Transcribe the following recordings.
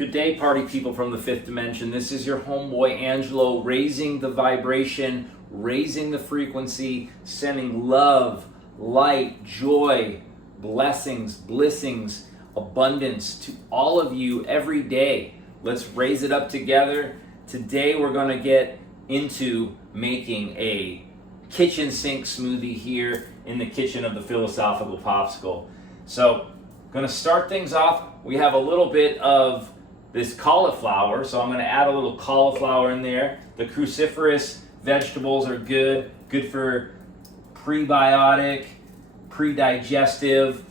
Good day, party people from the fifth dimension. This is your homeboy Angelo, raising the vibration, raising the frequency, sending love, light, joy, blessings, blissings, abundance to all of you every day. Let's raise it up together. Today we're going to get into making a kitchen sink smoothie here in the kitchen of the Philosophical Popsicle. So, going to start things off. We have a little bit of this cauliflower, so I'm going to add a little cauliflower in there. The cruciferous vegetables are good for prebiotic, pre-digestive,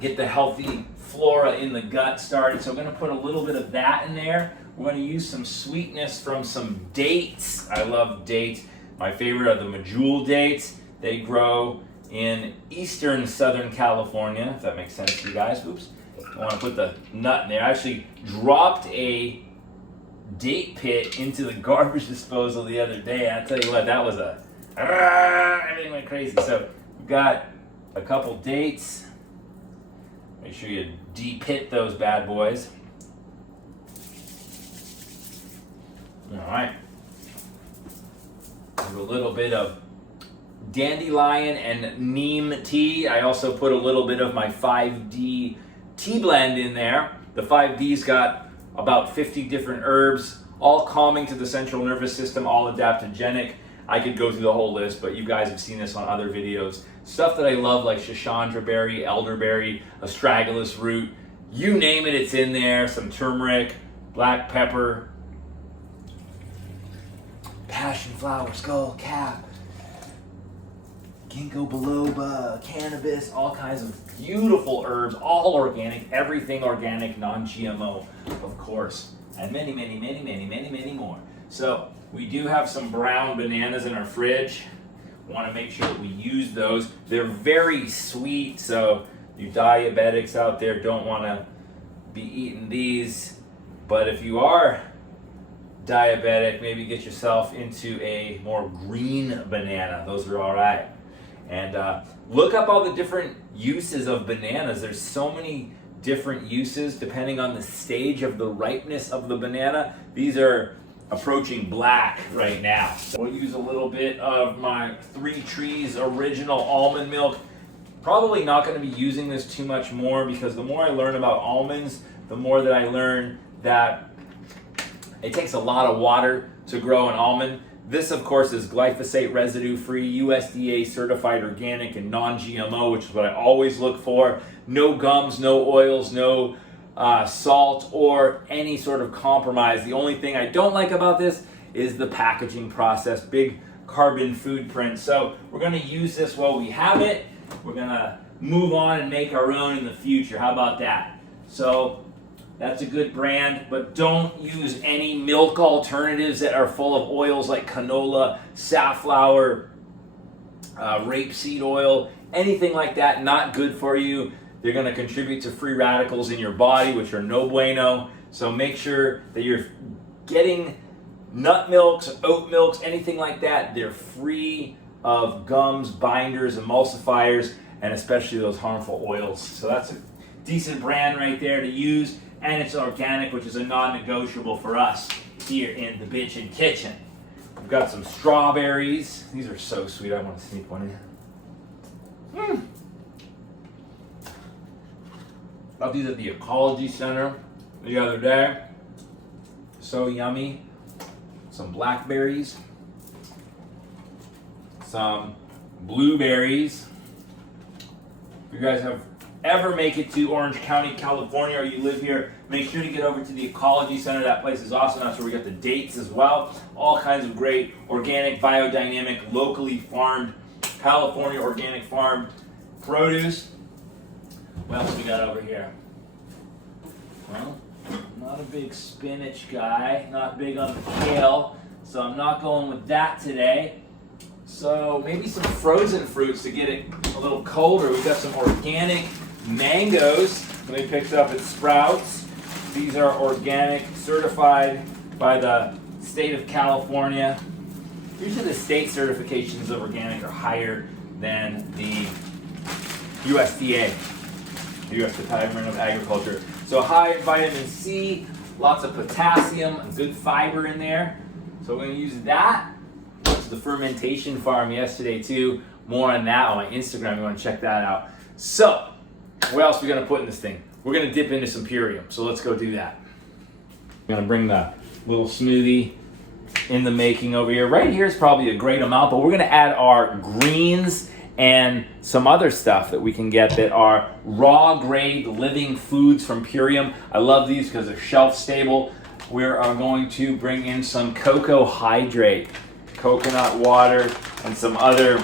get the healthy flora in the gut started. So I'm going to put a little bit of that in there. We're going to use some sweetness from some dates. I love dates. My favorite are the medjool dates. They grow in eastern Southern California, if that makes sense to you guys. Oops. I want to put the nut in there. I actually dropped a date pit into the garbage disposal the other day. I tell you what, that was everything went crazy. So we've got a couple dates. Make sure you de-pit those bad boys. All right. There's a little bit of dandelion and neem tea. I also put a little bit of my 5D tea blend in there. The 5D's got about 50 different herbs, all calming to the central nervous system, all adaptogenic. I could go through the whole list, but you guys have seen this on other videos. Stuff that I love, like Shashandra berry, elderberry, astragalus root, you name it, it's in there. Some turmeric, black pepper, passion flower, skull cap, ginkgo biloba, cannabis, all kinds of beautiful herbs, all organic, everything organic, non-GMO, of course, and many, many, many, many, many, many more. So we do have some brown bananas in our fridge. Want to make sure that we use those. They're very sweet, so you diabetics out there don't want to be eating these. But if you are diabetic, maybe get yourself into a more green banana. Those are all right. And look up all the different uses of bananas. There's so many different uses depending on the stage of the ripeness of the banana. These are approaching black right now. So we'll use a little bit of my 3 Trees original almond milk. Probably not going to be using this too much more, because the more I learn about almonds, the more that I learn that it takes a lot of water to grow an almond. This, of course, is glyphosate residue-free, USDA certified organic and non-GMO, which is what I always look for. No gums, no oils, no salt, or any sort of compromise. The only thing I don't like about this is the packaging process, big carbon footprint. So we're going to use this while we have it. We're going to move on and make our own in the future. How about that? So that's a good brand, but don't use any milk alternatives that are full of oils like canola, safflower, rapeseed oil, anything like that. Not good for you. They're going to contribute to free radicals in your body, which are no bueno. So make sure that you're getting nut milks, oat milks, anything like that. They're free of gums, binders, emulsifiers, and especially those harmful oils. So that's a decent brand right there to use. And it's organic, which is a non-negotiable for us here in the bitchin' kitchen. We've got some strawberries. These are so sweet. I want to sneak one in. Got these at the Ecology Center the other day. So yummy. Some blackberries. Some blueberries. If you guys have ever make it to Orange County, California, or you live here, make sure to get over to the Ecology Center. That place is awesome. That's where we got the dates as well. All kinds of great organic, biodynamic, locally farmed, California organic farmed produce. What else we got over here? Well, I'm not a big spinach guy, not big on the kale, so I'm not going with that today. So maybe some frozen fruits to get it a little colder. We've got some organic mangoes that we picked up at Sprouts. These are organic, certified by the state of California. Usually the state certifications of organic are higher than the USDA, the U.S. Department of Agriculture. So high in vitamin C, lots of potassium, good fiber in there. So we're going to use that. Went to the fermentation farm yesterday too. More on that on my Instagram. You want to check that out. So, what else are we going to put in this thing? We're going to dip into some Purium. So let's go do that. I'm going to bring the little smoothie in the making over here. Right here is probably a great amount, but we're going to add our greens and some other stuff that we can get that are raw grade living foods from Purium. I love these because they're shelf stable. We are going to bring in some cocoa hydrate, coconut water, and some other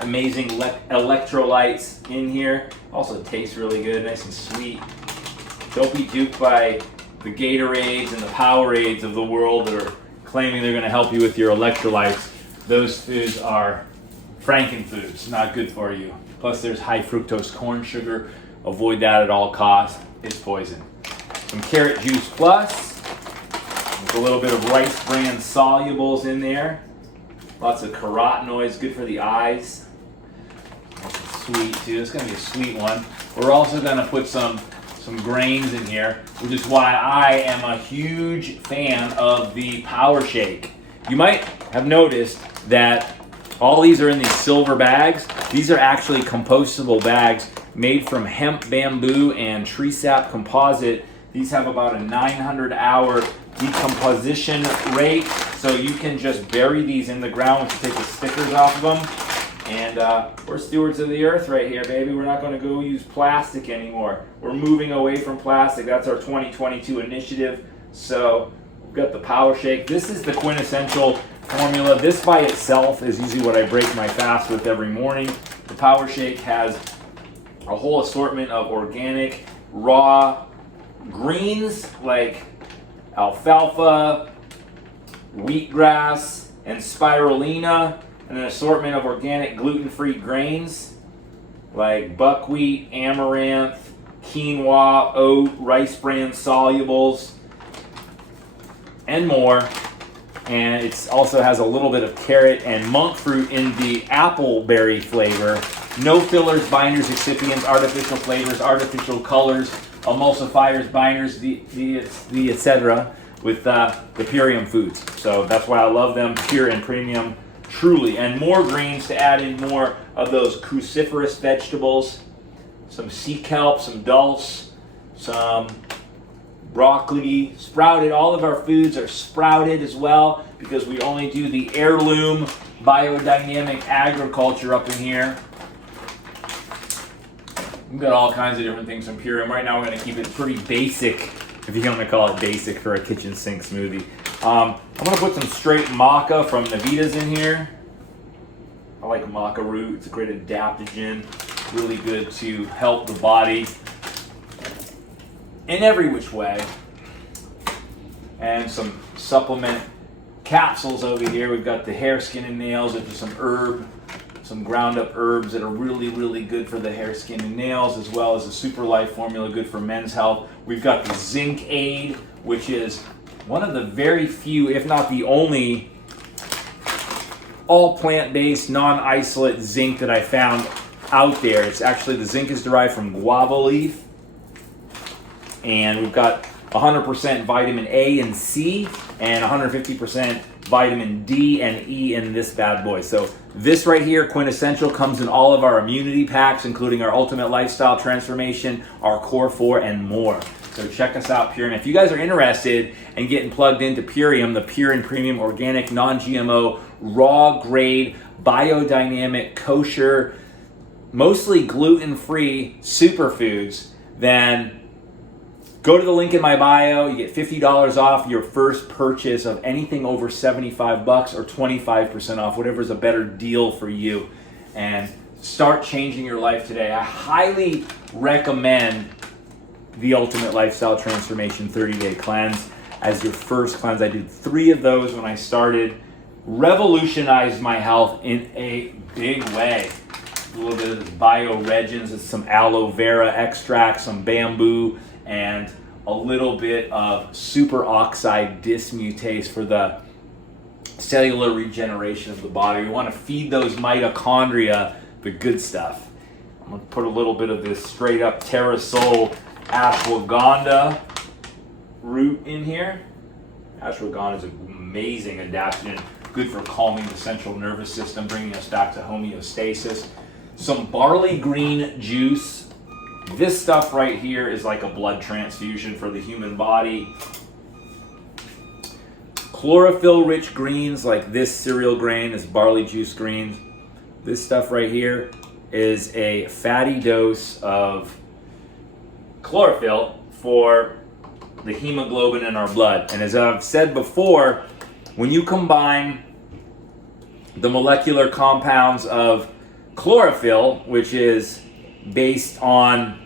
amazing electrolytes in here. Also tastes really good, nice and sweet. Don't be duped by the Gatorades and the Powerades of the world that are claiming they're going to help you with your electrolytes. Those foods are frankenfoods, not good for you. Plus there's high fructose corn sugar. Avoid that at all costs. It's poison. Some carrot juice plus, with a little bit of rice bran solubles in there. Lots of carotenoids, good for the eyes. Sweet too, it's gonna be a sweet one. We're also gonna put some grains in here, which is why I am a huge fan of the Power Shake. You might have noticed that all these are in these silver bags. These are actually compostable bags made from hemp, bamboo, and tree sap composite. These have about a 900-hour decomposition rate, so you can just bury these in the ground once you take the stickers off of them. And we're stewards of the earth right here, baby. We're not going to go use plastic anymore. We're moving away from plastic. That's our 2022 initiative. So we've got the Power Shake. This is the quintessential formula. This by itself is usually what I break my fast with every morning. The Power Shake has a whole assortment of organic, raw greens like alfalfa, wheatgrass, and spirulina, and an assortment of organic gluten-free grains like buckwheat, amaranth, quinoa, oat, rice bran solubles, and more. And it also has a little bit of carrot and monk fruit in the apple berry flavor. No fillers, binders, excipients, artificial flavors, artificial colors, emulsifiers, binders, the etc. with the Purium foods. So that's why I love them, pure and premium, truly. And more greens to add in more of those cruciferous vegetables, some sea kelp, some dulse, some broccoli, sprouted. All of our foods are sprouted as well because we only do the heirloom biodynamic agriculture up in here. We've got all kinds of different things from Purium. Right now we're going to keep it pretty basic, if you want to call it basic for a kitchen sink smoothie. I'm going to put some straight Maca from Navitas in here. I like Maca Root. It's a great adaptogen. Really good to help the body in every which way. And some supplement capsules over here. We've got the hair, skin, and nails, which is some ground up herbs that are really, really good for the hair, skin, and nails, as well as the Super Life formula, good for men's health. We've got the Zinc Aid, which is one of the very few, if not the only, all plant-based, non-isolate zinc that I found out there. It's actually, the zinc is derived from guava leaf. And we've got 100% vitamin A and C and 150% vitamin D and E in this bad boy. So this right here, quintessential, comes in all of our immunity packs, including our Ultimate Lifestyle Transformation, our Core 4, and more. So check us out, Purium. If you guys are interested in getting plugged into Purium, the pure and premium organic, non-GMO, raw grade, biodynamic, kosher, mostly gluten-free superfoods, then go to the link in my bio. You get $50 off your first purchase of anything over $75 or 25% off, whatever's a better deal for you. And start changing your life today. I highly recommend the Ultimate Lifestyle Transformation 30-Day Cleanse as your first cleanse. I did 3 of those when I started. Revolutionized my health in a big way. A little bit of this bioregins, it's some aloe vera extract, some bamboo, and a little bit of superoxide dismutase for the cellular regeneration of the body. We want to feed those mitochondria the good stuff. I'm going to put a little bit of this straight up Terrasol ashwagandha root in here. Ashwagandha is an amazing adaptogen, good for calming the central nervous system, bringing us back to homeostasis. Some barley green juice. This stuff right here is like a blood transfusion for the human body. Chlorophyll-rich greens like this cereal grain, this barley juice greens. This stuff right here is a fatty dose of chlorophyll for the hemoglobin in our blood. And as I've said before, when you combine the molecular compounds of chlorophyll, which is based on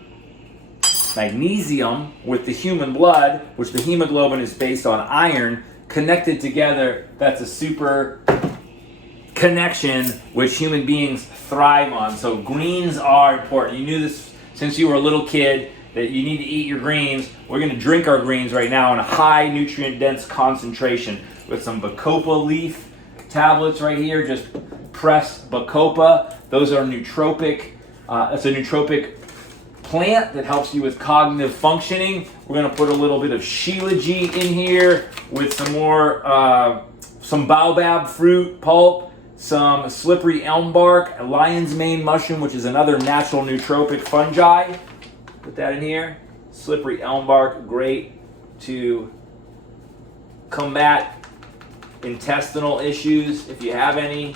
magnesium, with the human blood, which the hemoglobin is based on iron, connected together, that's a super connection which human beings thrive on. So greens are important. You knew this since you were a little kid, that you need to eat your greens. We're going to drink our greens right now in a high nutrient dense concentration with some bacopa leaf tablets right here, just pressed bacopa. Those are nootropic. It's a nootropic plant that helps you with cognitive functioning. We're going to put a little bit of shilajit in here with some more, some baobab fruit pulp, some slippery elm bark, a lion's mane mushroom, which is another natural nootropic fungi. Put that in here. Slippery elm bark, great to combat intestinal issues if you have any,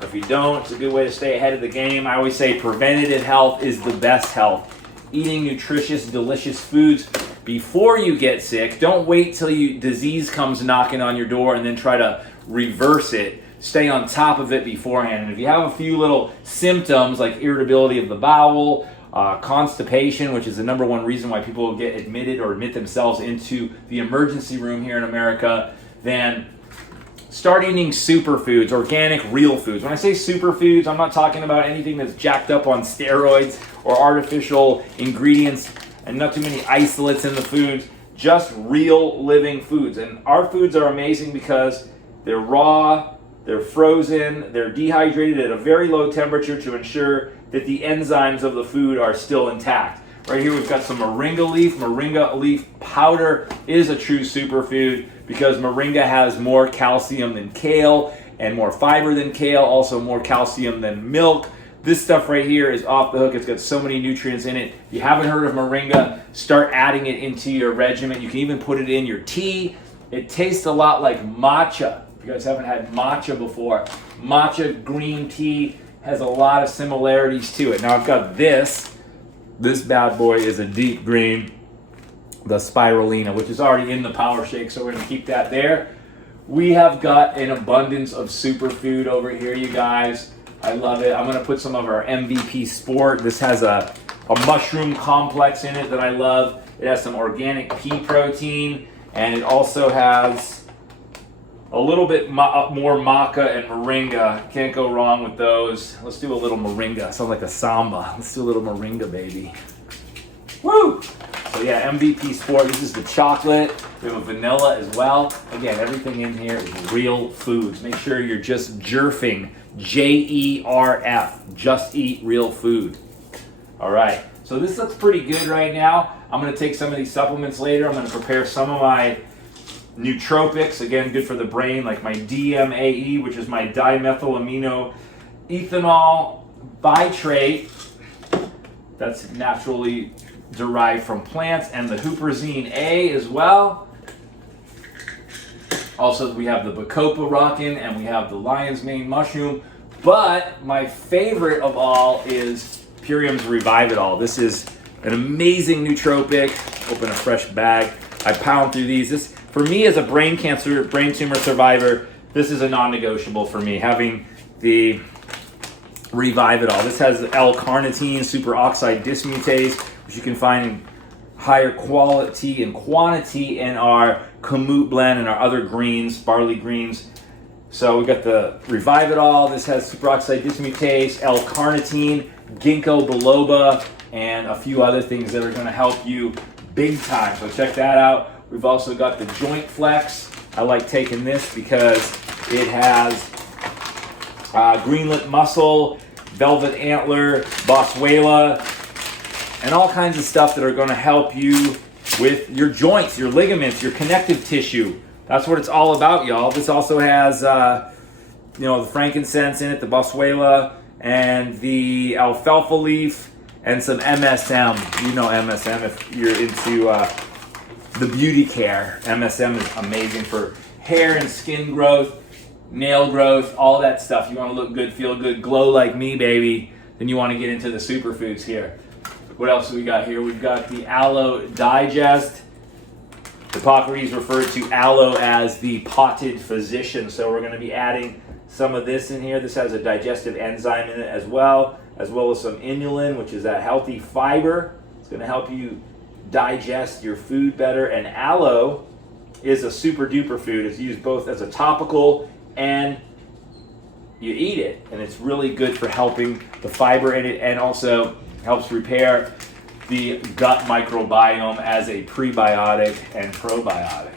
or if you don't. It's a good way to stay ahead of the game. I always say preventative health is the best health. Eating nutritious, delicious foods before you get sick. Don't wait till disease comes knocking on your door and then try to reverse it. Stay on top of it beforehand. And if you have a few little symptoms like irritability of the bowel, constipation, which is the number one reason why people get admitted or admit themselves into the emergency room here in America, then start eating superfoods, organic, real foods. When I say superfoods, I'm not talking about anything that's jacked up on steroids or artificial ingredients and not too many isolates in the foods, just real living foods. And our foods are amazing because they're raw, they're frozen, they're dehydrated at a very low temperature to ensure that the enzymes of the food are still intact. Right here we've got some moringa leaf. Moringa leaf powder is a true superfood because moringa has more calcium than kale and more fiber than kale, also more calcium than milk. This stuff right here is off the hook. It's got so many nutrients in it. If you haven't heard of moringa, start adding it into your regimen. You can even put it in your tea. It tastes a lot like matcha. If you guys haven't had matcha before, matcha green tea has a lot of similarities to it. Now I've got this bad boy is a deep green, the spirulina, which is already in the power shake, so we're gonna keep that there. We have got an abundance of superfood over here, you guys. I love it. I'm gonna put some of our MVP Sport. This has a mushroom complex in it that I love. It has some organic pea protein, and it also has a little bit more maca and moringa. Can't go wrong with those. Let's do a little moringa. Sounds like a samba. Let's do a little moringa, baby. Woo! So yeah, MVP Sport. This is the chocolate. We have a vanilla as well. Again, everything in here is real foods. Make sure you're just jerfing. J-E-R-F. Just eat real food. All right. So this looks pretty good right now. I'm going to take some of these supplements later. I'm going to prepare some of my nootropics, again, good for the brain, like my DMAE, which is my dimethylamino ethanol bitrate. That's naturally derived from plants, and the huperzine A as well. Also, we have the bacopa rockin', and we have the lion's mane mushroom. But my favorite of all is Purium's Revive It All. This is an amazing nootropic. Open a fresh bag. I pound through these. This, for me, as a brain tumor survivor, this is a non-negotiable for me, having the Revive It All. This has L-carnitine superoxide dismutase, which you can find in higher quality and quantity in our kamut blend and our other greens, barley greens. So we got the Revive It All. This has superoxide dismutase, L-carnitine, ginkgo biloba, and a few other things that are going to help you big time. So check that out. We've also got the Joint Flex. I like taking this because it has greenlet muscle, velvet antler, boswellia, and all kinds of stuff that are going to help you with your joints, your ligaments, your connective tissue. That's what it's all about, y'all. This also has, the frankincense in it, the boswellia, and the alfalfa leaf, and some MSM. You know MSM if you're into the beauty care. MSM is amazing for hair and skin growth, nail growth, all that stuff. You want to look good, feel good, glow like me, baby. Then you want to get into the superfoods here. What else do we got here? We've got the Aloe Digest. Hippocrates referred to aloe as the potted physician, so we're going to be adding some of this in here. This has a digestive enzyme in it as well as some inulin, which is that healthy fiber. It's going to help you digest your food better. And aloe is a super duper food. It's used both as a topical and you eat it, and it's really good for helping the fiber in it, and also helps repair the gut microbiome as a prebiotic and probiotic.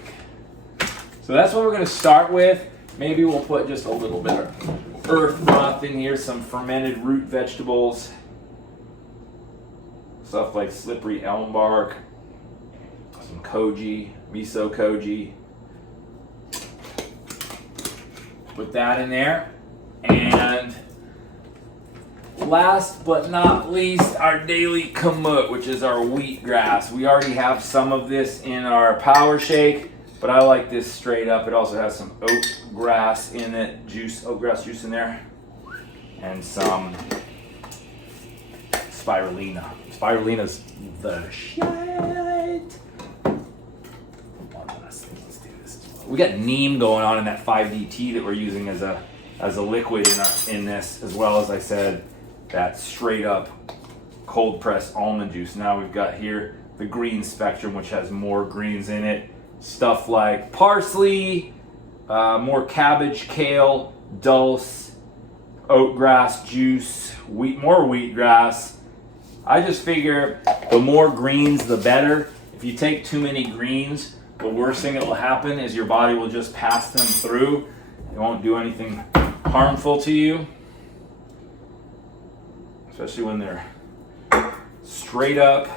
So that's what we're going to start with. Maybe we'll put just a little bit of earth broth in here, some fermented root vegetables, stuff like slippery elm bark, some koji, miso koji. Put that in there. And last but not least, our daily kamut, which is our wheatgrass. We already have some of this in our power shake, but I like this straight up. It also has some oat grass in it, oat grass juice in there, and some spirulina. Spirulina's the shit. Let's do this. We got neem going on in that 5DT that we're using as a liquid in this, as well as I said, that straight up cold pressed almond juice. Now we've got here the green spectrum, which has more greens in it. Stuff like parsley, more cabbage, kale, dulse, oatgrass juice, more wheatgrass. I just figure the more greens, the better. If you take too many greens, the worst thing that will happen is your body will just pass them through. It won't do anything harmful to you, especially when they're straight up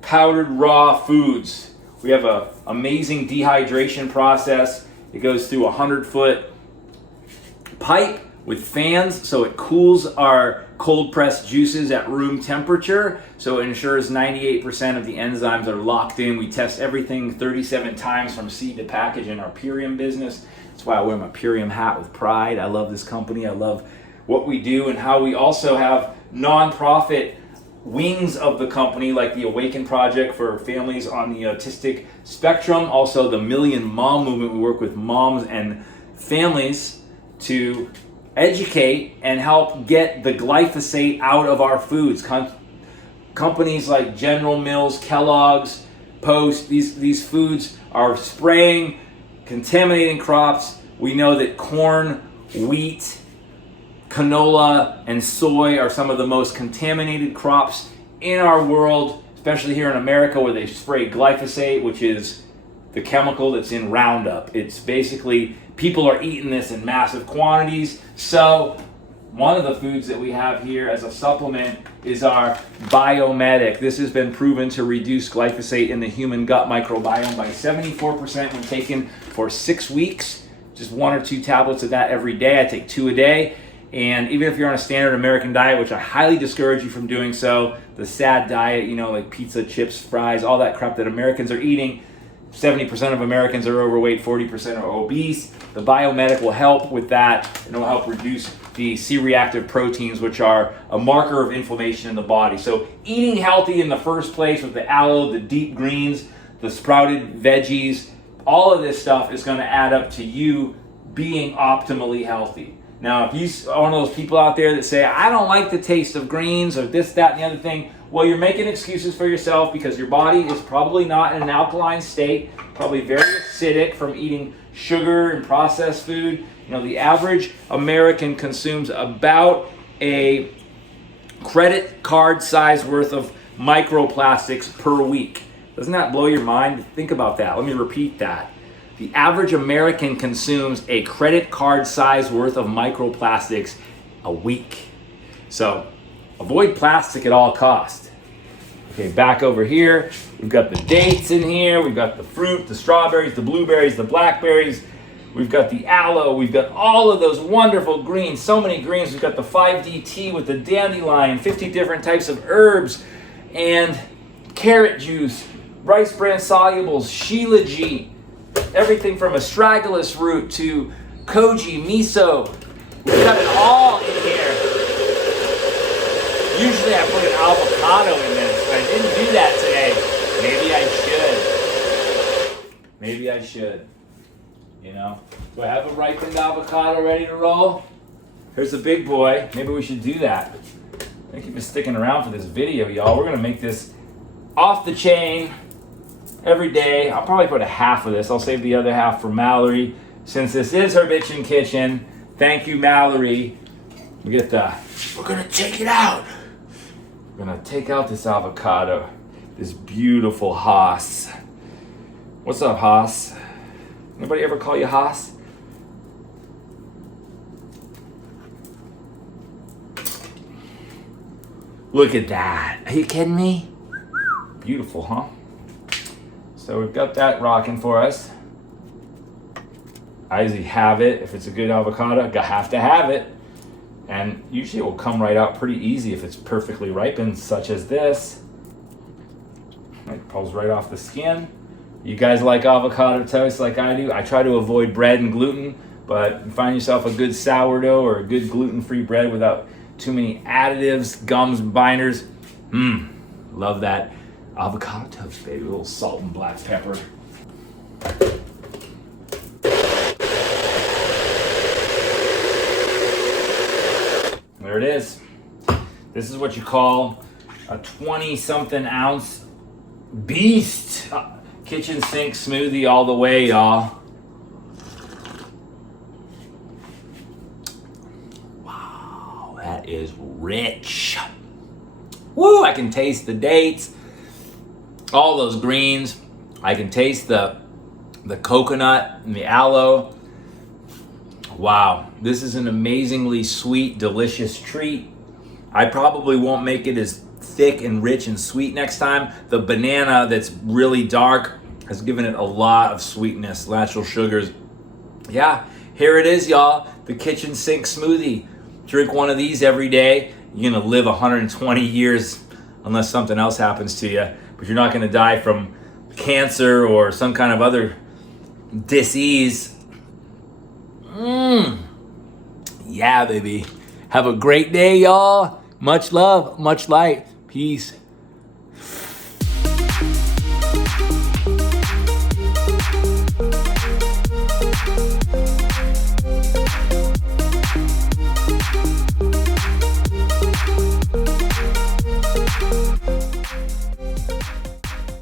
powdered raw foods. We have an amazing dehydration process. It goes through a 100-foot pipe with fans, so it cools our cold pressed juices at room temperature, so it ensures 98% of the enzymes are locked in. We test everything 37 times from seed to package in our Purium business. That's why I wear my Purium hat with pride. I love this company. I love what we do, and how we also have nonprofit wings of the company, like the Awaken Project for families on the autistic spectrum. Also the Million Mom Movement. We work with moms and families to educate and help get the glyphosate out of our foods. Companies like General Mills, Kellogg's, Post, these foods are spraying, contaminating crops. We know that corn, wheat, canola, and soy are some of the most contaminated crops in our world, especially here in America, where they spray glyphosate, which is the chemical that's in Roundup. It's basically, people are eating this in massive quantities. So one of the foods that we have here as a supplement is our Biomedic. This has been proven to reduce glyphosate in the human gut microbiome by 74% when taken for 6 weeks. Just 1 or 2 tablets of that every day. I take 2 a day. And even if you're on a standard American diet, which I highly discourage you from doing so, the SAD diet, like pizza, chips, fries, all that crap that Americans are eating, 70% of Americans are overweight, 40% are obese. The Biomedic will help with that, and it will help reduce the C-reactive proteins, which are a marker of inflammation in the body. So eating healthy in the first place with the aloe, the deep greens, the sprouted veggies, all of this stuff is going to add up to you being optimally healthy. Now, if you're one of those people out there that say, I don't like the taste of greens or this, that, and the other thing, well, you're making excuses for yourself, because your body is probably not in an alkaline state, probably very acidic from eating sugar and processed food. The average American consumes about a credit card size worth of microplastics per week. Doesn't that blow your mind? Think about that. Let me repeat that. The average American consumes a credit card size worth of microplastics a week. So avoid plastic at all costs. Okay, back over here, we've got the dates in here, we've got the fruit, the strawberries, the blueberries, the blackberries, we've got the aloe, we've got all of those wonderful greens, so many greens. We've got the 5D tea with the dandelion, 50 different types of herbs, and carrot juice, rice bran solubles, shilajit, everything from astragalus root to koji, miso. We've got it all in here. Usually I put an avocado in this, but I didn't do that today. Maybe I should. You know? Do I have a ripened avocado ready to roll? Here's the big boy. Maybe we should do that. Thank you for sticking around for this video, y'all. We're gonna make this off the chain every day. I'll probably put a half of this. I'll save the other half for Mallory. Since this is her bitchin' kitchen, thank you, Mallory. We're gonna take it out. We're gonna take out this avocado. This beautiful Haas. What's up, Haas? Anybody ever call you Haas? Look at that. Are you kidding me? Beautiful, huh? So we've got that rocking for us. I usually have it. If it's a good avocado, I have to have it. And usually it will come right out pretty easy if it's perfectly ripened, such as this. It pulls right off the skin. You guys like avocado toast like I do? I try to avoid bread and gluten, but find yourself a good sourdough or a good gluten-free bread without too many additives, gums, and binders. Love that avocado toast, baby. A little salt and black pepper. There it is. This is what you call a 20-something ounce beast. Kitchen sink smoothie all the way, y'all. Wow, that is rich. Woo, I can taste the dates, all those greens. I can taste the coconut and the aloe. Wow, this is an amazingly sweet, delicious treat. I probably won't make it as thick and rich and sweet next time. The banana that's really dark has given it a lot of sweetness, natural sugars. Yeah, here it is, y'all. The kitchen sink smoothie. Drink one of these every day. You're gonna live 120 years unless something else happens to you. But you're not gonna die from cancer or some kind of other disease. Yeah, baby. Have a great day, y'all. Much love, much light. Peace.